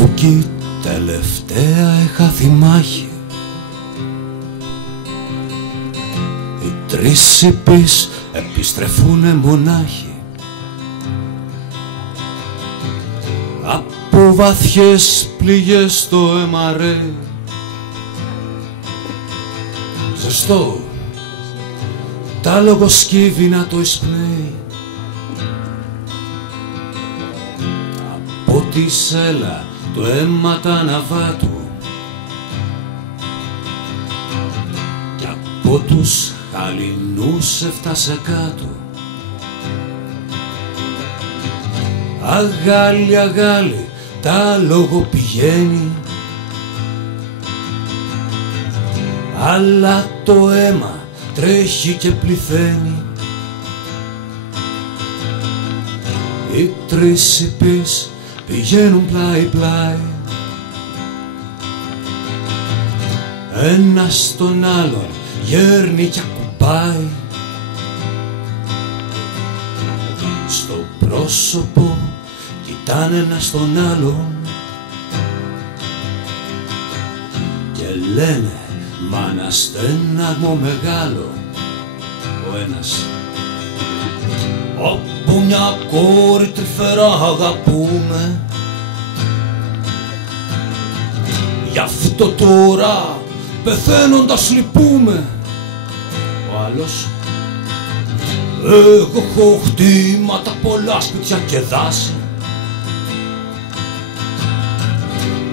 Αφού κι η τελευταία έχαθη μάχη, οι τρεις υπείς επιστρεφούνε μονάχοι. Από βαθιές πληγές στο αίμα ζεστό τ' άλογο σκύβει να το εισπνέει. Από τη σέλα το αίμα τα αναβάτου κι από τους χαλινούς έφτασε κάτω. Αγάλι, αγάλι, τ' άλογο πηγαίνει, αλλά το αίμα τρέχει και πληθαίνει. Οι τρεις υπείς πηγαίνουν πλάι-πλάι, ένας τον άλλον γέρνει κι ακουμπάει. Στο πρόσωπο κοιτάνε ένας τον άλλον και λένε «Μ' ένα στέναγμο μεγάλο». Ο ένας «Από μια κόρη τρυφερά αγαπούμε, γι' αυτό τώρα πεθαίνοντας λυπούμε». Ο άλλος «Εγώ έχω χτήματα, πολλά σπίτια και δάση,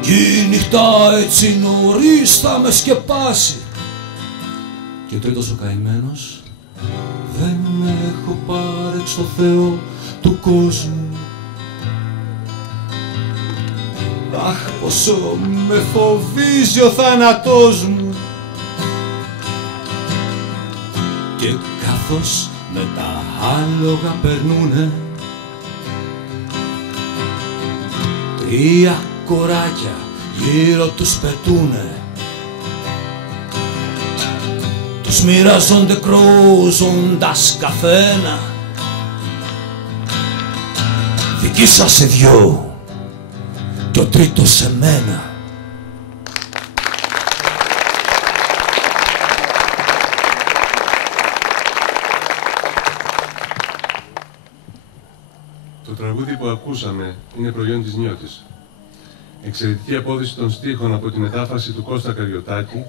κι η νύχτα έτσι νωρίς θα με σκεπάσει». Και ο τρίτος ο καημένος «Δεν έχω πάρει στο Θεό του κόσμου, αχ πόσο με φοβίζει ο θάνατός μου». Και καθώς με τα άλογα περνούνε τρία κοράκια γύρω τους πετούνε, τους μοιράζονται κρούζοντας καθένα. Δική σας οι δυο και ο τρίτος σε μένα. Το τραγούδι που ακούσαμε είναι προϊόν της Νιώτης. Εξαιρετική απόδοση των στίχων από τη μετάφραση του Κώστα Καριωτάκη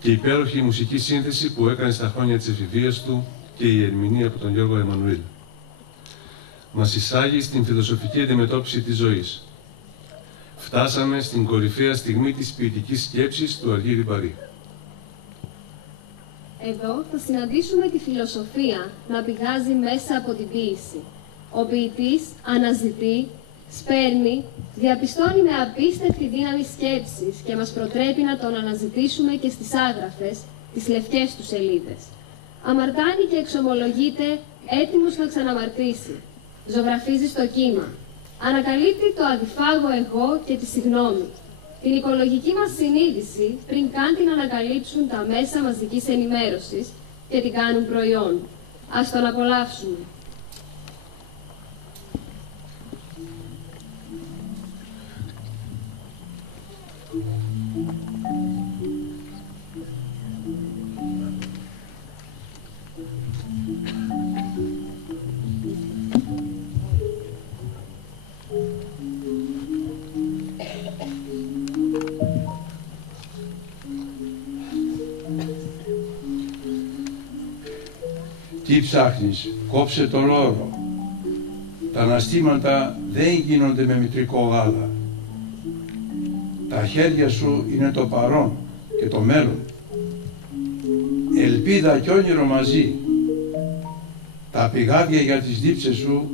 και υπέροχη μουσική σύνθεση που έκανε στα χρόνια της εφηβείας του και η ερμηνεία από τον Γιώργο Εμμανουήλ. Μας εισάγει στην φιλοσοφική αντιμετώπιση της ζωής. Φτάσαμε στην κορυφαία στιγμή της ποιητικής σκέψης του Αργύρη Μπαρή. Εδώ θα συναντήσουμε τη φιλοσοφία να πηγάζει μέσα από την ποίηση. Ο ποιητής αναζητεί, σπέρνει, διαπιστώνει με απίστευτη δύναμη σκέψης και μας προτρέπει να τον αναζητήσουμε και στις άγραφες, τις λευκές του σελίδες. Αμαρτάνει και εξομολογείται, έτοιμος να ξαναμαρτήσει. Ζωγραφίζει στο κύμα. Ανακαλύπτει το αδιφάγο εγώ και τη συγνώμη. Την οικολογική μας συνείδηση πριν καν την ανακαλύψουν τα μέσα μαζικής ενημέρωσης και την κάνουν προϊόν. Ας τον απολαύσουμε. Τι ψάχνεις, κόψε το λόρο. Τα αναστήματα δεν γίνονται με μητρικό γάλα. Τα χέρια σου είναι το παρόν και το μέλλον. Ελπίδα και όνειρο μαζί. Τα πηγάδια για τις δίψες σου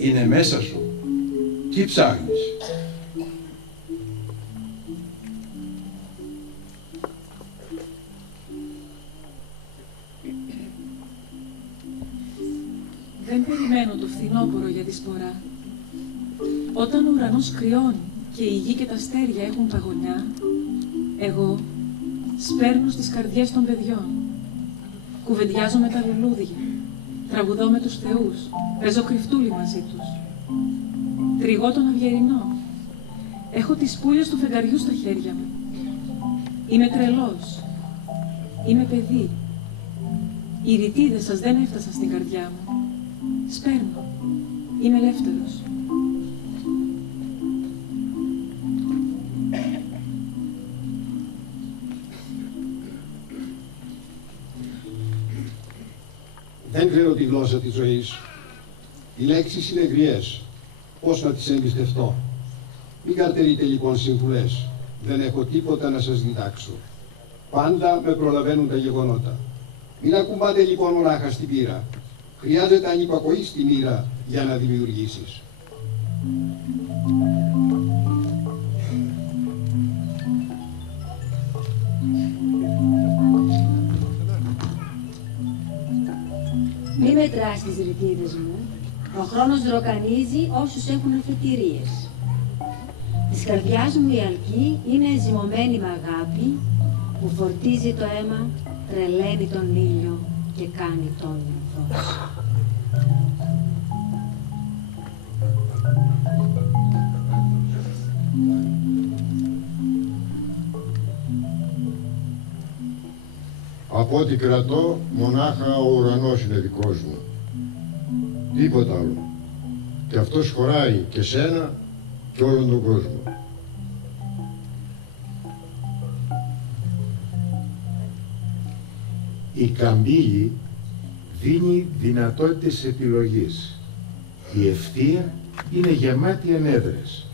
είναι μέσα σου. Τι ψάχνεις. Δεν περιμένω το φθινόπωρο για τη σπορά. Όταν ο ουρανός κρυώνει και η γη και τα αστέρια έχουν παγωνιά, εγώ σπέρνω στις καρδιές των παιδιών. Κουβεντιάζω με τα λουλούδια, τραγουδώ με τους θεούς, παίζω κρυφτούλι μαζί τους. Τριγώ τον αυγερινό, Έχω τις πουλιες του φεγγαριού στα χέρια μου. Είμαι τρελός. Είμαι παιδί. Οι ρητίδες σας δεν έφτασαν στην καρδιά μου. Σπέρνω. Είμαι ελεύθερος. Δεν ξέρω τη γλώσσα της ζωής. Οι λέξεις είναι γριές. Πώς να τις εμπιστευτώ? Μην καρτερείτε λοιπόν συμβουλές. Δεν έχω τίποτα να σας διδάξω. Πάντα με προλαβαίνουν τα γεγονότα. Μην ακουμπάτε λοιπόν μονάχα στην πύρα. Χρειάζεται ανυπακοή στη μοίρα για να δημιουργήσεις. Μη μετράς τις ρητίδες μου. Ο χρόνος ροκανίζει όσους έχουν αφετηρίες. Της καρδιάς μου η αλκή είναι ζυμωμένη με αγάπη που φορτίζει το αίμα, τρελαίνει τον ήλιο και κάνει τον φως. Από ό,τι κρατώ, μονάχα ο ουρανός είναι δικός μου. Τίποτα άλλο. Και αυτός χωράει και σένα και όλον τον κόσμο. Η καμπύλη δίνει δυνατότητες επιλογής. Η ευθεία είναι γεμάτη ενέδρες.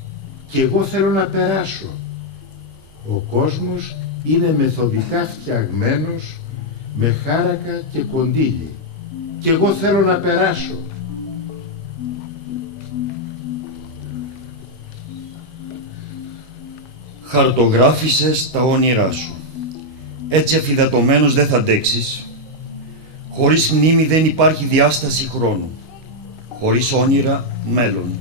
Και εγώ θέλω να περάσω. Ο κόσμος είναι μεθοδικά φτιαγμένος με χάρακα και κοντήλι. Και εγώ θέλω να περάσω. Χαρτογράφησες τα όνειρά σου. Έτσι αφυδατωμένος δεν θα αντέξεις. Χωρίς μνήμη δεν υπάρχει διάσταση χρόνου. Χωρίς όνειρα, μέλλον.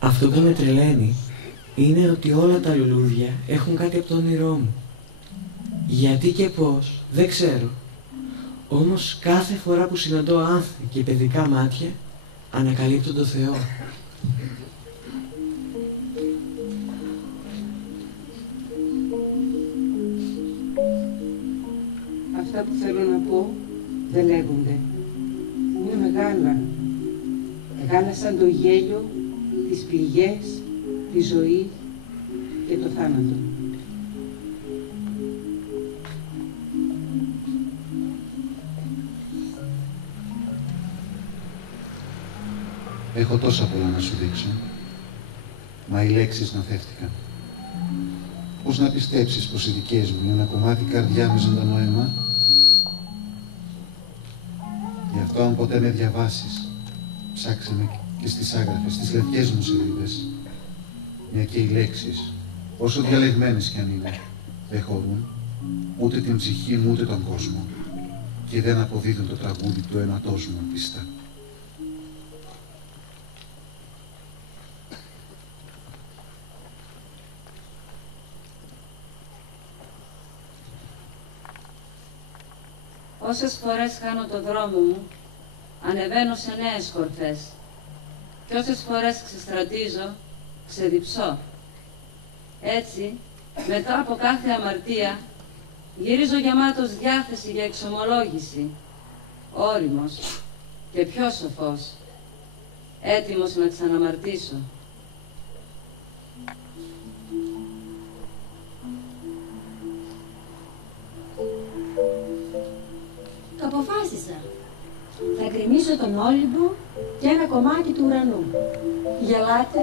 Αυτό που με τρελαίνει είναι ότι όλα τα λουλούδια έχουν κάτι από το όνειρό μου. Γιατί και πώς, δεν ξέρω. Όμως κάθε φορά που συναντώ άνθη και παιδικά μάτια, ανακαλύπτω το Θεό. Αυτά που θέλω να πω δεν λέγονται. Είναι μεγάλα. Μεγάλα σαν το γέλιο, τις πληγές, τη ζωή και το θάνατο. Έχω τόσα πολλά να σου δείξω, μα οι λέξεις νοθεύτηκαν. Πώς να πιστέψεις πως οι δικές μου είναι ένα κομμάτι καρδιά με ζωντανό αίμα? Γι' αυτό αν ποτέ με διαβάσεις, ψάξε με και στις άγραφες, στις λευκές μου σελίδες. Μια και οι λέξεις, όσο διαλεγμένες κι αν είναι, δεν χωρούν ούτε την ψυχή μου ούτε τον κόσμο και δεν αποδίδουν το τραγούδι του αίματός μου πιστά. Όσες φορές χάνω το δρόμο μου, ανεβαίνω σε νέες κορφές και όσες φορές ξεστρατίζω, ξεδιψώ. Έτσι, μετά από κάθε αμαρτία, γυρίζω γεμάτος διάθεση για εξομολόγηση, όριμος και πιο σοφός, έτοιμος να ξαναμαρτήσω. Το αποφάσισα. Θα γκρεμίσω τον Όλυμπο και ένα κομμάτι του ουρανού. Γελάτε.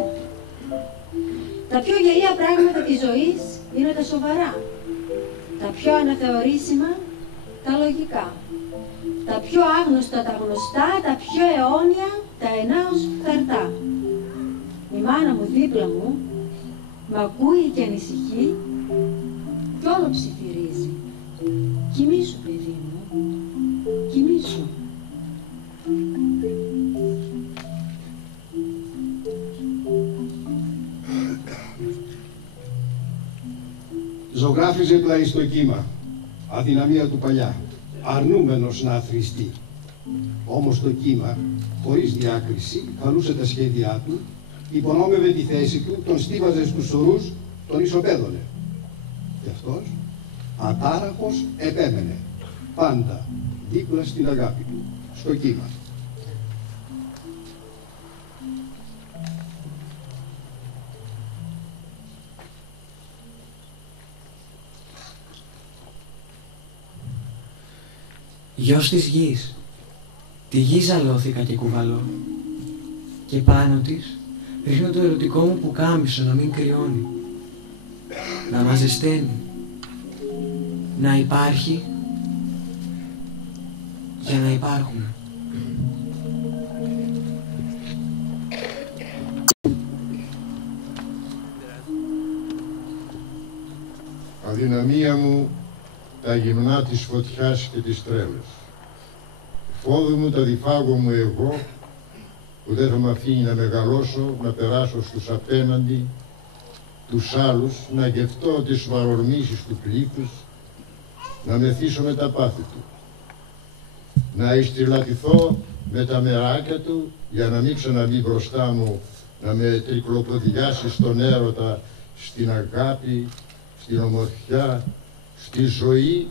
Τα πιο γελία πράγματα της ζωής είναι τα σοβαρά. Τα πιο αναθεωρήσιμα, τα λογικά. Τα πιο άγνωστα, τα γνωστά, τα πιο αιώνια, τα ενάως φθαρτά. Η μάνα μου δίπλα μου μ' ακούει και ανησυχεί κι όλο ψιθυρίζει. Κοιμήσου, παιδί μου. Κοιμήσου. Ζωγράφιζε πλάι στο κύμα, αδυναμία του παλιά, αρνούμενος να αθροιστεί. Όμως το κύμα, χωρίς διάκριση, καλούσε τα σχέδιά του, υπονόμευε τη θέση του, τον στίβαζε στους ορούς, τον ισοπαίδωνε. Και αυτός, ατάραχος, επέμενε, πάντα δίπλα στην αγάπη του, στο κύμα. Γιος της γης, τη γη ζαλώθηκα και κουβαλώ και πάνω της ρίχνω το ερωτικό μου πουκάμισο να μην κρυώνει, να μας ζεσταίνει, να υπάρχει για να υπάρχουμε. Αδυναμία μου τα γυμνά της φωτιάς και της τρέλας. Φόβη μου τα διφάγω μου εγώ, που δεν θα με αφήνει να μεγαλώσω, να περάσω στους απέναντι, τους άλλους, να γευτώ τις μαρορμήσεις του πλήθους, να μεθύσω με τα πάθη του, να ιστριλατηθώ με τα μεράκια του, για να μην ξαναμπεί μπροστά μου, να με τρικλοποδιάσει στον έρωτα, στην αγάπη, στην ομορφιά, στη ζωή,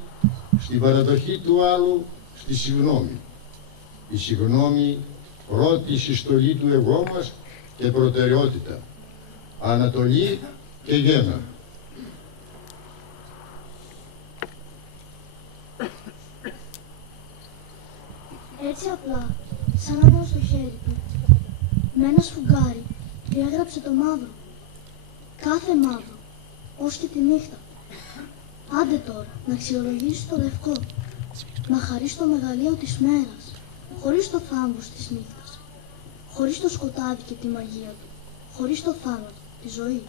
στην παραδοχή του άλλου, στη συγγνώμη. Η συγγνώμη πρώτη συστολή του εγώ μας και προτεραιότητα. Ανατολή και γέννα. Έτσι απλά, σαν να δω στο χέρι του, με ένα σφουγγάρι διάγραψε το μαύρο. Κάθε μαύρο, ως και τη νύχτα. Άντε τώρα, να αξιολογήσει το λευκό, να χαρίσει το μεγαλείο της μέρας, χωρίς το θάμβος της νύχτας, χωρίς το σκοτάδι και τη μαγεία του, χωρίς το θάνατο, τη ζωή.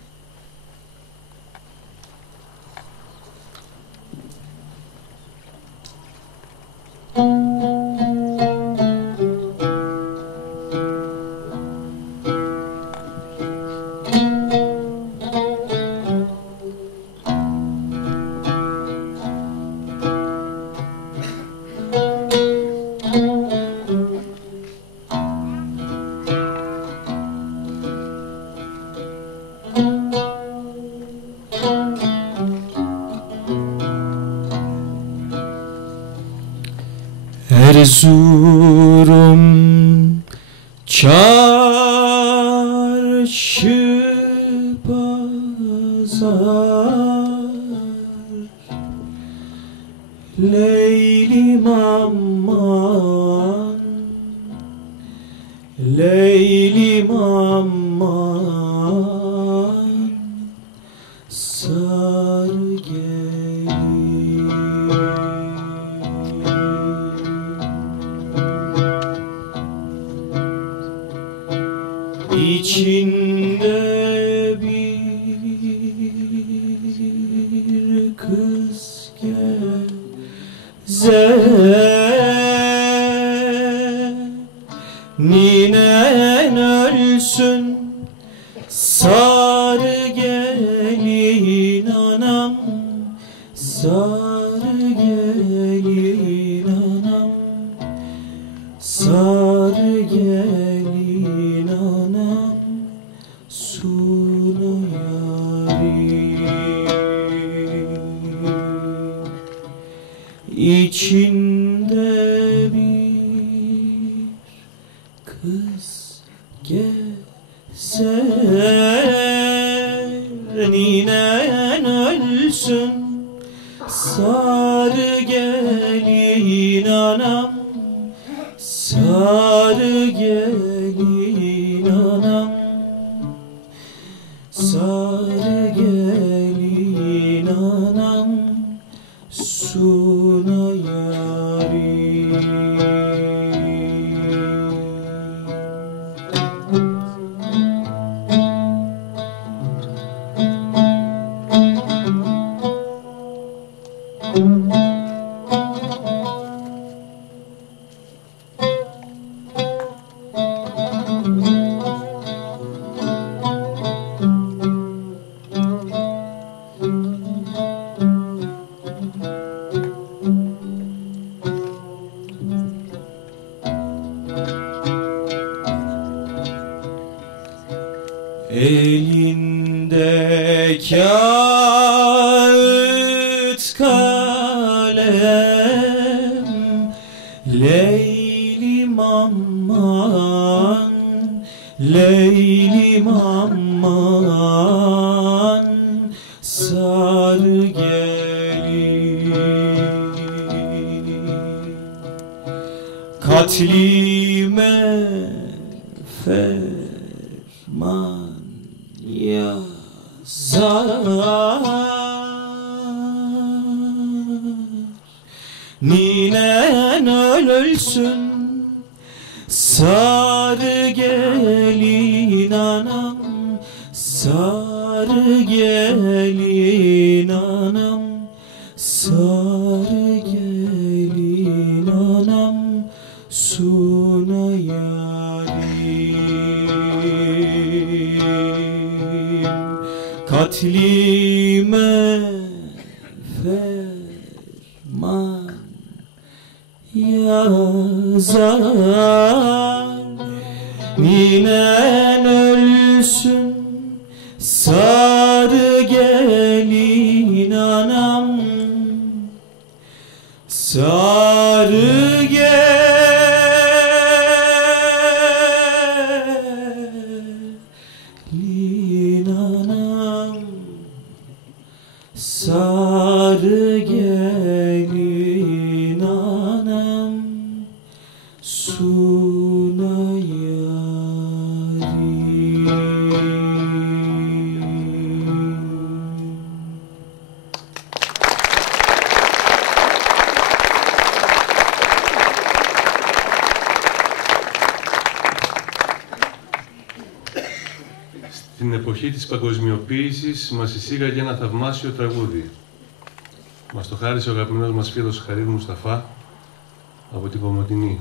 Erzurum çarşı pazar, Leylim aman, Leylim aman, sar İçinde bir kız ninen ölsün, sarı gelin anam, sarı gelin anam, sarı gelin anam, sulu yarim. İçinde bir kız gezer, ninen ölsün, sarı gelin anam, sarı gelin anam, sarı gelin anam, suna yarim. elinde kağıt kalem, Leylim aman, Leylim aman, sarı gelin. Katlime ferman yazar, ninen ölsün, sarı gelin anam, sarı gelin anam, sarı gelin anam, suna yarim. Katlime ferman yazar, ninen ölsün, sarı gelin anam, sarı gelin anam, sarı gelin anam, suna yarim. Στην εποχή της παγκοσμιοποίησης μας εισήγαγε ένα θαυμάσιο τραγούδι. Μας το χάρισε ο αγαπημένος μας φίλος Χαρίδ Μουσταφά από την Κομοτηνή.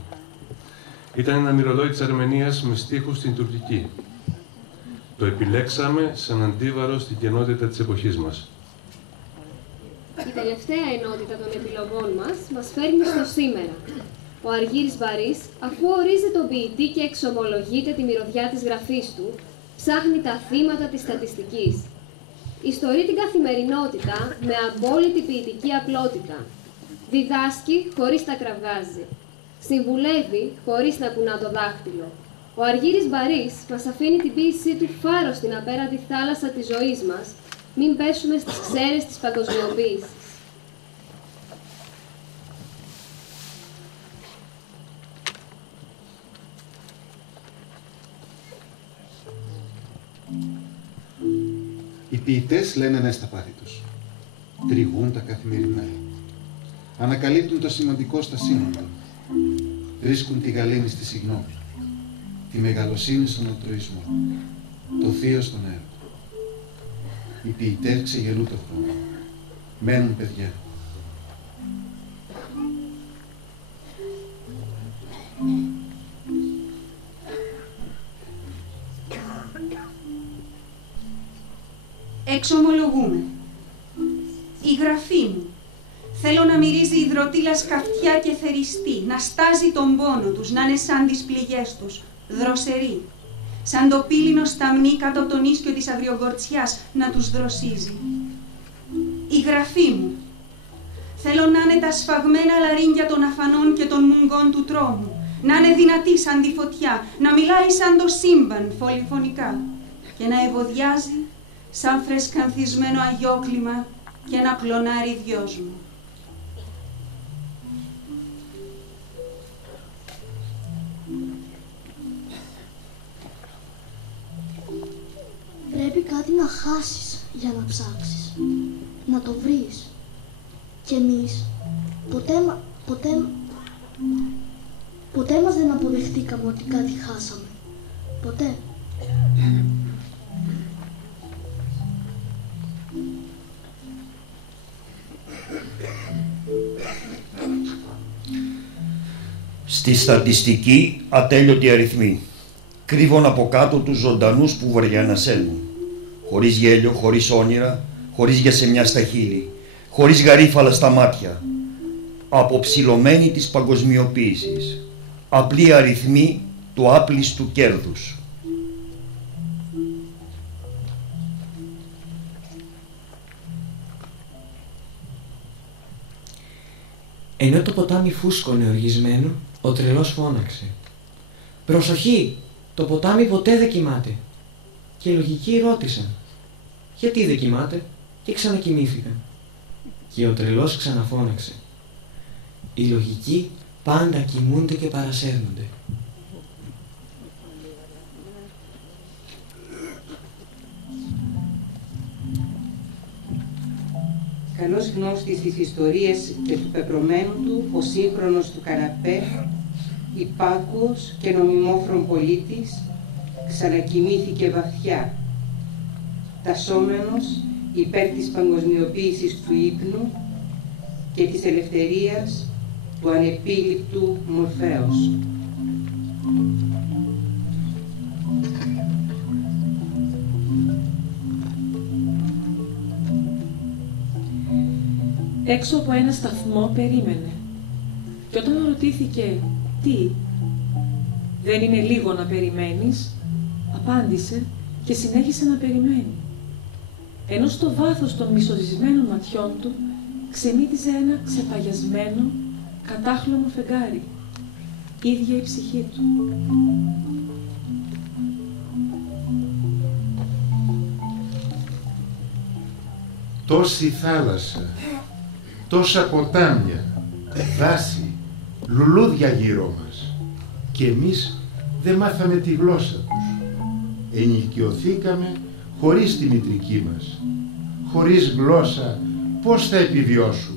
Ήταν ένα μυρολόι της Αρμενίας με στίχους στην τουρκική. Το επιλέξαμε σαν αντίβαρο στην κενότητα της εποχής μας. Η τελευταία ενότητα των επιλογών μας φέρνει στο σήμερα. Ο Αργύρης Μπαρής, αφού ορίζει τον ποιητή και εξομολογείται τη μυρωδιά της γραφής του, ψάχνει τα θύματα της στατιστικής. Ιστορεί την καθημερινότητα με απόλυτη ποιητική απλότητα. Διδάσκει χωρίς να κραυγάζει. Συμβουλεύει χωρίς να κουνά το δάχτυλο. Ο Αργύρης Μπαρής μας αφήνει την ποίησή του φάρο στην απέραντη θάλασσα της ζωής μας, μην πέσουμε στις ξέρες της παγκοσμιοποίησης. Οι ποιητές λένε ναι στα πάθη τους. Τριγούν τα καθημερινά. Ανακαλύπτουν το σημαντικό στα σύνολα. Βρίσκουν τη γαλήνη στη συγγνώμη. Τη μεγαλοσύνη στον αλτρουισμό. Το θείο στον έρωτα. Οι ποιητές ξεγελούν το χρόνο. Μένουν παιδιά. Εξομολογούμε. Η γραφή μου. Θέλω να μυρίζει υδροτήλα σκαφτιά και θεριστή, να στάζει τον πόνο τους, να είναι σαν τις πληγές τους, δροσερή. Σαν το πύλινο σταμνί κάτω από τον ίσκιο της αγριογορτσιάς να τους δροσίζει. Η γραφή μου. Θέλω να είναι τα σφαγμένα λαρίνγκια των αφανών και των μουγγών του τρόμου, να είναι δυνατή σαν τη φωτιά, να μιλάει σαν το σύμπαν πολυφωνικά και να ευωδιάζει σαν φρεσκανθισμένο αγιόκλημα και ένα κλονάρι δυος μου. Πρέπει κάτι να χάσεις για να ψάξεις, να το βρεις. Και εμείς ποτέ μας δεν αποδεχτήκαμε ότι κάτι χάσαμε. Ποτέ. Στη στατιστική ατέλειωτοι αριθμοί κρύβουν από κάτω τους ζωντανούς που βαριανασέλνουν, χωρίς γέλιο, χωρίς όνειρα, χωρίς γιασεμιά στα χείλη, χωρίς γαρίφαλα στα μάτια, αποψηλωμένοι της παγκοσμιοποίησης, απλοί αριθμοί του άπλιστου κέρδους. Ενώ το ποτάμι φούσκωνε οργισμένο, ο τρελός φώναξε: «Προσοχή! Το ποτάμι ποτέ δεν κοιμάται!» Και οι λογικοί ρώτησαν: «Γιατί δεν κοιμάται?» Και ξανακοιμήθηκαν. Και ο τρελός ξαναφώναξε: «Οι λογικοί πάντα κοιμούνται και παρασέρνονται». Καλός γνώστης της ιστορίας και του πεπρωμένου του, ο σύγχρονος του καναπέ, υπάκουος και νομιμόφρον πολίτης, ξανακοιμήθηκε βαθιά, τασσόμενος υπέρ της παγκοσμιοποίησης του ύπνου και της ελευθερίας του ανεπίληπτου Μορφέως. Έξω από ένα σταθμό περίμενε. Και όταν ρωτήθηκε «Τι, δεν είναι λίγο να περιμένεις», απάντησε και συνέχισε να περιμένει. Ενώ στο βάθος των μισοζυσμένων ματιών του ξεμύτιζε ένα ξεπαγιασμένο, κατάχλωμο φεγγάρι, ίδια η ψυχή του. Τόση θάλασσα, τόσα ποτάμια, δάση, λουλούδια γύρω μας. Και εμείς δεν μάθαμε τη γλώσσα τους. Ενοικιωθήκαμε χωρίς τη μητρική μας. Χωρίς γλώσσα πώς θα επιβιώσουμε?